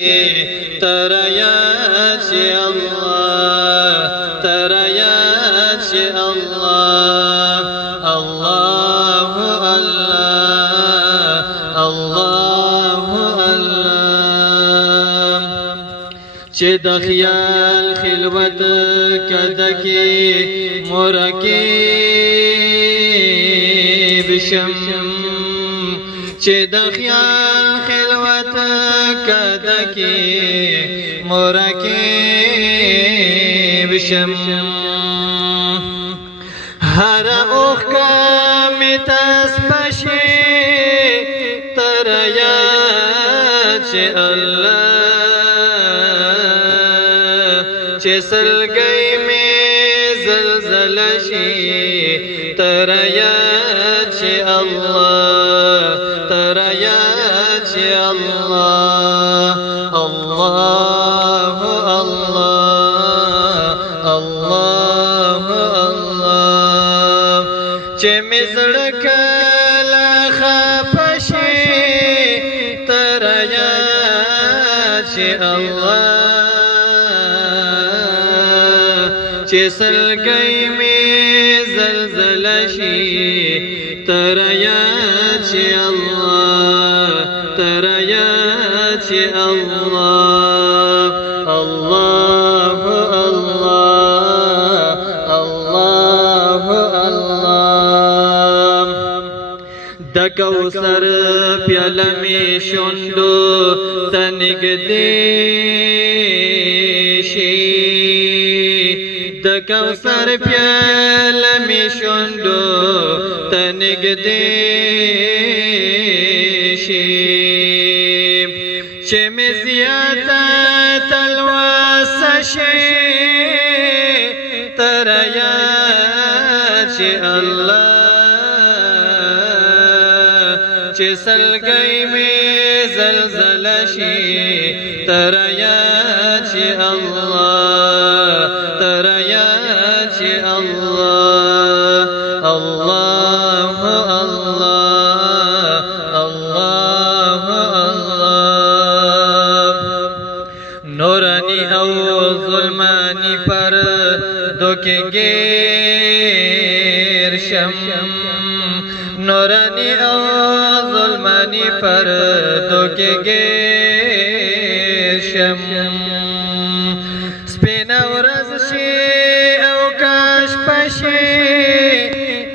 ترى يا شي الله ترى يا شي الله الله الله الله الله چې د خیال خلوت کدکی مرکب شم چې د خیال خلوت کدکی مرکب شم هر اوخ کا متسبشی تر یاد چې الله چې سلګي می زلزل شي تر یاد چې الله تر یاد چې الله الله الله الله الله چې مزړه کله خفشي تر یاد چې الله چې سلګي می زلزل شي تر یاد چې الله تر یاد چې الله الله الله الله الله د کوثر پیاله می شوندو تنګدې شي د کوثر پیاله می شوندو تنګدې شي چې می زیاته تلوس شي تر یاد چې الله چې سلګي می زلزل شي تر یاد چې الله تر یاد چې الله الله الله الله الله نورانی او ظلمانی پر دوکه گیر شم نورانی او ظلمانی پر دوکه گیر شم سپین ورځ شي او کاش پشي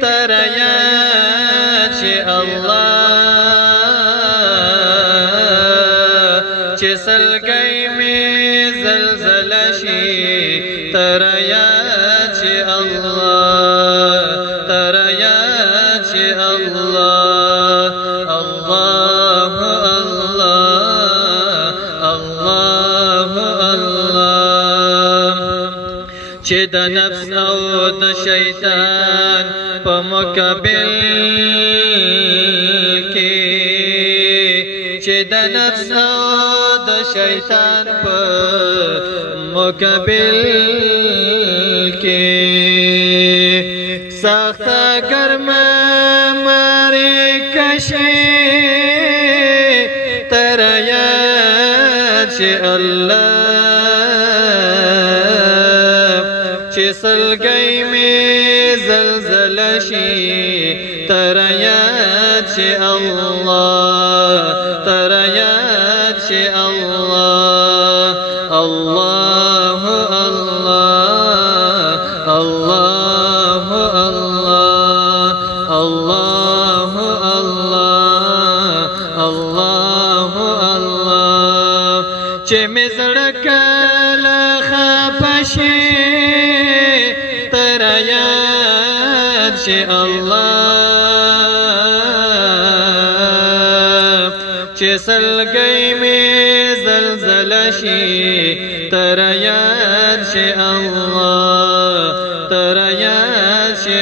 تر یاد چې الله چې سلګي می زلزل شي تر یاد چې الله تر یاد چې الله الله الله الله الله چې د نفس او د شیطان په مقابل کې چې د نفس او د شیطان په مقابل کې سخت ګرم مری کشي تر یاد چې الله چې سلګي می زلزل شي تر یاد چې الله تر یاد چې الله الله الله الله الله الله الله الله چې مزړه کله خپشي تر یاد چې الله چې سلګي می زلزل شي تر یاد چې الله تر یاد چې